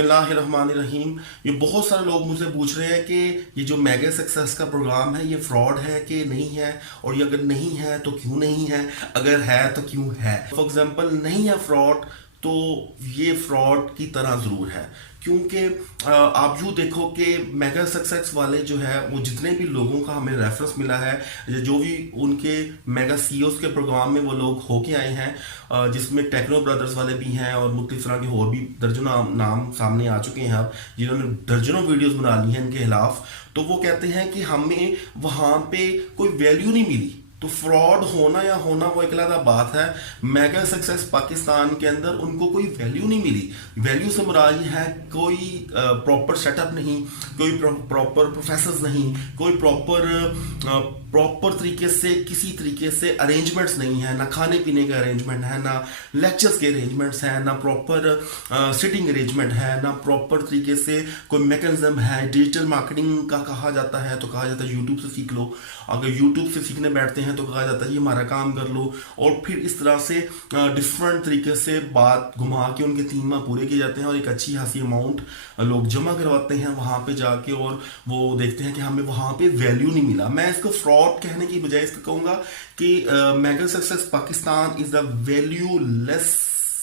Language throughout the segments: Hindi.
बिस्मिल्लाहिर्रहमानिर्रहीम। ये बहुत सारे लोग मुझसे पूछ रहे हैं कि ये जो मेगा सक्सेस का प्रोग्राम है ये फ्रॉड है कि नहीं है, और ये अगर नहीं है तो क्यों नहीं है, अगर है तो क्यों है। फॉर एग्जांपल नहीं है फ्रॉड, तो ये फ्रॉड की तरह ज़रूर है, क्योंकि आप यूँ देखो कि मेगा सक्सेस वाले जो है वो जितने भी लोगों का हमें रेफरेंस मिला है, जो भी उनके मेगा सीईओज के प्रोग्राम में वो लोग होके आए हैं, जिसमें टेक्नो ब्रदर्स वाले भी हैं और मुख्तलिफ तरह के और भी दर्जनों नाम सामने आ चुके हैं अब, जिन्होंने दर्जनों वीडियोस बना ली हैं इनके खिलाफ। तो वो कहते हैं कि हमें वहाँ पे कोई वैल्यू नहीं मिली। तो फ्रॉड होना या होना वो एक अलग बात है। मेगा सक्सेस पाकिस्तान के अंदर उनको कोई वैल्यू नहीं मिली। वैल्यू से मुराद है कोई प्रॉपर सेटअप नहीं, कोई प्रॉपर प्रोफेसर्स नहीं, कोई प्रॉपर तरीके से किसी तरीके से अरेंजमेंट्स नहीं है, ना खाने पीने के अरेंजमेंट है, ना लेक्चर्स के अरेंजमेंट्स है, ना प्रॉपर सिटिंग अरेंजमेंट है, ना प्रॉपर तरीके से कोई मैकेनिज्म है। डिजिटल मार्केटिंग का कहा जाता है तो कहा जाता है यूट्यूब से सीख लो, अगर यूट्यूब से सीखने बैठते हैं तो कहा जाता है ये हमारा काम कर लो, और फिर इस तरह से डिफरेंट तरीके से बात घुमा के उनके 3 माह पूरे किए जाते हैं और एक अच्छी खासी अमाउंट लोग जमा करवाते हैं वहां पे जाके, और वो देखते हैं कि हमें वहां पे वैल्यू नहीं मिला। मैं इसको फ्रॉड कहने की बजाय इसको कहूंगा कि mega success Pakistan is the valueless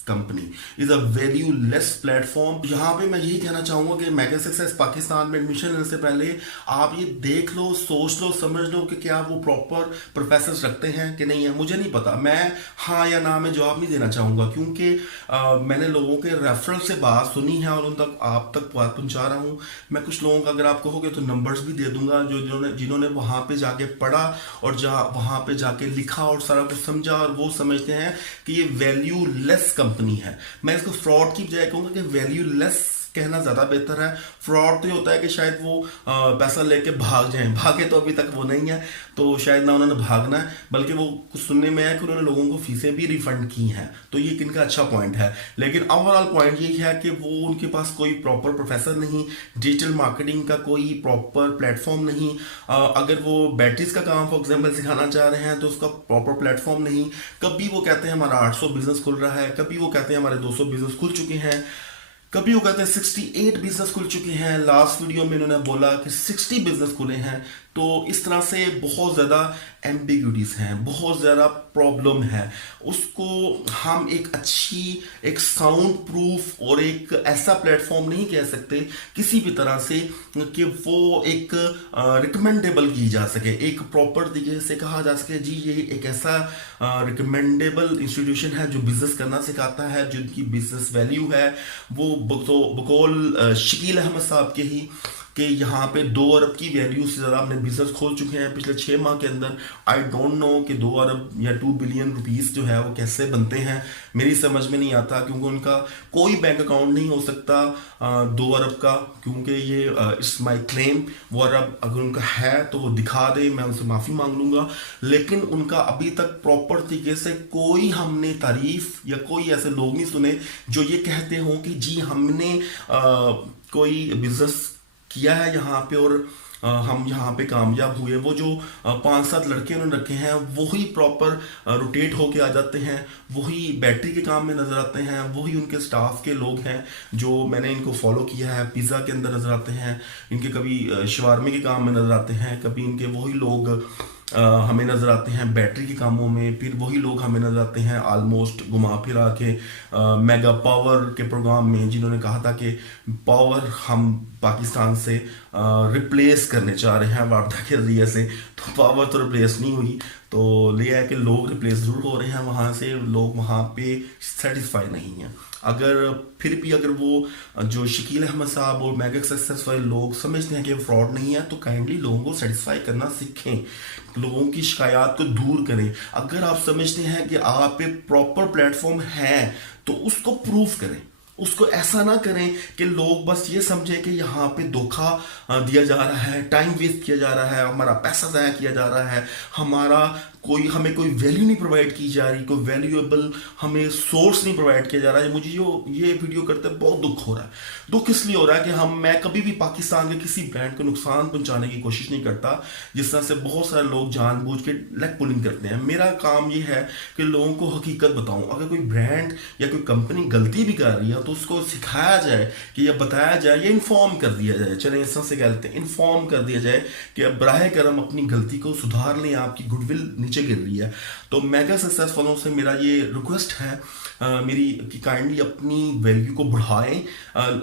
company, is a valueless platform. यहाँ पे मैं यही कहना चाहूंगा कि मेगा सक्सेस पाकिस्तान में एडमिशन लेने से पहले आप ये देख लो, सोच लो, समझ लो कि क्या वो प्रॉपर प्रोफेसर्स रखते हैं कि नहीं है। मुझे नहीं पता, मैं हाँ या ना में जवाब नहीं देना चाहूंगा, क्योंकि मैंने लोगों के रेफरल से बात सुनी है और उन तक आप तक बात पहुंचा रहा हूँ। मैं कुछ लोगों का अगर आप कहोगे तो नंबर्स भी दे दूंगा, जो जिन्होंने वहां पे जाके पढ़ा और जहाँ वहां पे जाके लिखा और सारा कुछ समझा, और वो समझते हैं कि ये वैल्यूलेस कंपनी है। मैं इसको फ्रॉड की बजाय कहूंगा कि वैल्यूलेस कहना ज्यादा बेहतर है। फ्रॉड तो ये होता है कि शायद वो पैसा लेके भाग जाएं, भागे तो अभी तक वो नहीं है, तो शायद ना उन्होंने भागना है, बल्कि वो कुछ सुनने में है कि उन्होंने लोगों को फीसें भी रिफंड की हैं। तो ये किनका अच्छा पॉइंट है। लेकिन ओवरऑल पॉइंट यही है कि वो उनके पास कोई प्रॉपर प्रोफेसर नहीं, डिजिटल मार्केटिंग का कोई प्रॉपर प्लेटफॉर्म नहीं। अगर वो बैटरीज का काम फॉर एग्जाम्पल सिखाना चाह रहे हैं तो उसका प्रॉपर प्लेटफॉर्म नहीं। कभी वो कहते हैं हमारा 800 बिजनेस खुल रहा है, कभी वो कहते हैं हमारे 200 बिजनेस खुल चुके हैं, कभी वो कहते हैं 68 बिजनेस खुल चुके हैं। लास्ट वीडियो में इन्होंने बोला कि 60 बिजनेस खुले हैं। तो इस तरह से बहुत ज़्यादा एम्बिग्यूटीज हैं, बहुत ज़्यादा प्रॉब्लम है। उसको हम एक साउंड प्रूफ और एक ऐसा प्लेटफॉर्म नहीं कह सकते किसी भी तरह से कि वो एक रिकमेंडेबल की जा सके, एक प्रॉपर तरीके से कहा जा सके जी ये एक ऐसा रिकमेंडेबल इंस्टीट्यूशन है जो बिजनेस करना सिखाता है, जिनकी बिजनेस वैल्यू है वो बकौल शकील अहमद साहब के ही कि यहाँ पे 2 अरब की वैल्यू से ज़्यादा अपने बिजनेस खोल चुके हैं पिछले 6 माह के अंदर। आई डोंट नो कि 2 अरब या 2 बिलियन रुपीस जो है वो कैसे बनते हैं, मेरी समझ में नहीं आता, क्योंकि उनका कोई बैंक अकाउंट नहीं हो सकता 2 अरब का, क्योंकि ये इट्स माई क्लेम। वो अरब अगर उनका है तो वो दिखा दे, मैं उनसे माफ़ी मांग लूँगा। लेकिन उनका अभी तक प्रॉपर तरीके से कोई हमने तारीफ या कोई ऐसे लोग नहीं सुने जो ये कहते हों कि जी हमने कोई बिजनेस किया है यहाँ पे और हम यहाँ पे कामयाब हुए। वो जो 5-7 लड़के उन्होंने रखे हैं वही प्रॉपर रोटेट होके आ जाते हैं, वही बैटरी के काम में नजर आते हैं, वही उनके स्टाफ के लोग हैं जो मैंने इनको फॉलो किया है। पिज़्ज़ा के अंदर नजर आते हैं इनके, कभी शवारमे के काम में नजर आते हैं, कभी इनके वही लोग हमें नजर आते हैं बैटरी के कामों में, फिर वही लोग हमें नजर आते हैं ऑलमोस्ट घुमा फिरा के मेगा पावर के प्रोग्राम में, जिन्होंने कहा था कि पावर हम पाकिस्तान से रिप्लेस करने चाह रहे हैं वार्ता के जरिए से। तो पावर तो रिप्लेस नहीं हुई, तो ये है कि लोग रिप्लेस जरूर हो रहे हैं वहाँ से, लोग वहाँ पे सेटिस्फाई नहीं हैं। अगर वो जो शकील अहमद साहब और मेगा सक्सेस वाले लोग समझते हैं कि फ्रॉड नहीं है, तो काइंडली लोगों को सेटिस्फाई करना सीखें, लोगों की शिकायत को दूर करें। अगर आप समझते हैं कि आप पे प्रॉपर प्लेटफॉर्म है तो उसको प्रूफ करें, उसको ऐसा ना करें कि लोग बस ये समझें कि यहाँ पे धोखा दिया जा रहा है, टाइम वेस्ट किया जा रहा है, हमारा पैसा ज़ाया किया जा रहा है, हमारा कोई हमें कोई वैल्यू नहीं प्रोवाइड की जा रही, कोई वैल्यूएबल हमें सोर्स नहीं प्रोवाइड किया जा रहा है। मुझे जो ये वीडियो करते बहुत दुख हो रहा है। दुख इसलिए हो रहा है कि मैं कभी भी पाकिस्तान के किसी ब्रांड को नुकसान पहुंचाने की कोशिश नहीं करता, जिस तरह से बहुत सारे लोग जानबूझ के लेग पुलिंग करते हैं। मेरा काम ये है कि लोगों को हकीकत बताऊं। अगर कोई ब्रांड या कोई कंपनी गलती भी कर रही है तो उसको सिखाया जाए कि, या बताया जाए, या इन्फॉर्म कर दिया जाए। चले इस तरह से कह लेते हैं, इन्फॉर्म कर दिया जाए कि अब बराह करम अपनी गलती को सुधार लें, आपकी गुडविल नीचे गिर रही है। तो मेगा सक्सेस वालों से मेरा ये रिक्वेस्ट है मेरी कि काइंडली अपनी वैल्यू को बढ़ाएं।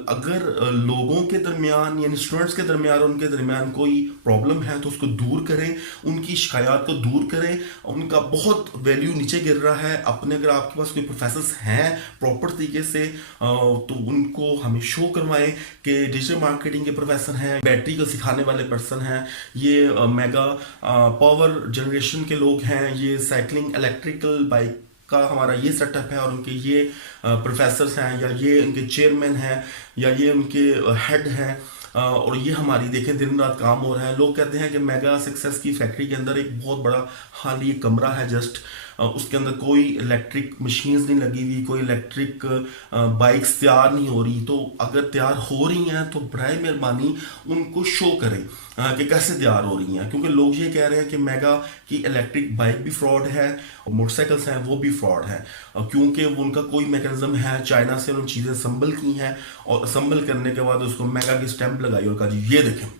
अगर लोगों के दरमियान यानी स्टूडेंट्स के दरमियान उनके दरमियान कोई प्रॉब्लम है तो उसको दूर करें, उनकी शिकायत को दूर करें। उनका बहुत वैल्यू नीचे गिर रहा है। अपने अगर आपके पास कोई प्रोफेसर्स हैं प्रॉपर तरीके से तो उनको हमें शो करवाएं कि डिजिटल मार्केटिंग के प्रोफेसर हैं, बैटरी को सिखाने वाले पर्सन हैं, ये मेगा पावर जनरेशन के लोग हैं, ये साइकिलिंग इलेक्ट्रिकल बाइक का हमारा ये सेटअप है और उनके ये प्रोफेसर्स हैं, या ये उनके चेयरमैन हैं, या ये उनके हेड हैं। और ये हमारी देखें दिन रात काम हो रहा है। लोग कहते हैं कि मेगा सक्सेस की फैक्ट्री के अंदर एक बहुत बड़ा खाली कमरा है जस्ट, उसके अंदर कोई इलेक्ट्रिक मशीन्स नहीं लगी हुई, कोई इलेक्ट्रिक बाइक्स तैयार नहीं हो रही। तो अगर तैयार हो रही हैं तो बराए मेहरबानी उनको शो करें कि कैसे तैयार हो रही हैं, क्योंकि लोग ये कह रहे हैं कि मेगा की इलेक्ट्रिक बाइक भी फ्रॉड है और मोटरसाइकिल्स हैं वो भी फ्रॉड है, क्योंकि उनका कोई मैकेनिज्म है, चाइना से उन्होंने चीज़ें असम्बल की हैं और असम्बल करने के बाद उसको मेगा की स्टैंप लगाई और कहा जी ये देखें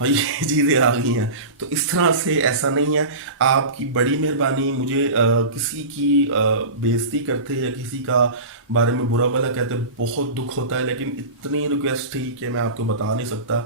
हाँ ये चीज़ें आ गई हैं। तो इस तरह से ऐसा नहीं है। आपकी बड़ी मेहरबानी। मुझे किसी की बेइज्जती करते या किसी का बारे में बुरा भला कहते बहुत दुख होता है, लेकिन इतनी रिक्वेस्ट थी कि मैं आपको बता नहीं सकता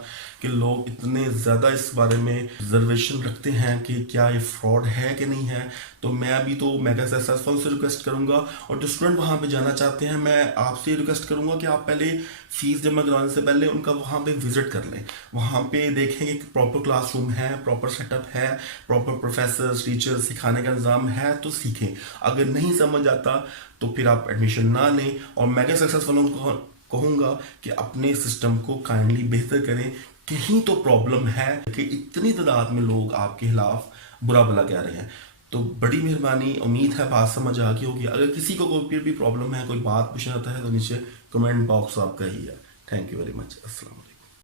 कि लोग इतने ज़्यादा इस बारे में रिजर्वेशन रखते हैं कि क्या ये फ्रॉड है कि नहीं है। तो मैं अभी तो मेगा सक्सेसफुल से रिक्वेस्ट करूंगा, और जो स्टूडेंट वहाँ पे जाना चाहते हैं मैं आपसे रिक्वेस्ट करूंगा कि आप पहले फीस जमा कराने से पहले उनका वहाँ पे विजिट कर लें। वहाँ पे देखें कि प्रॉपर क्लासरूम है, प्रॉपर सेटअप है, प्रॉपर प्रोफेसर्स टीचर्स सिखाने का इंतजाम है तो सीखें। अगर नहीं समझ आता तो फिर आप एडमिशन ना लें। और मेगा सक्सेस वालों को कहूँगा कि अपने सिस्टम को काइंडली बेहतर करें। कहीं तो प्रॉब्लम है कि इतनी तादाद में लोग आपके खिलाफ बुरा भला कह रहे हैं। तो बड़ी मेहरबानी, उम्मीद है बात समझ आ गई होगी। अगर किसी को कोई भी प्रॉब्लम है, कोई बात पूछना चाहता है तो नीचे कमेंट बॉक्स आपका ही है। Thank you very much. अस्सलाम वालेकुम।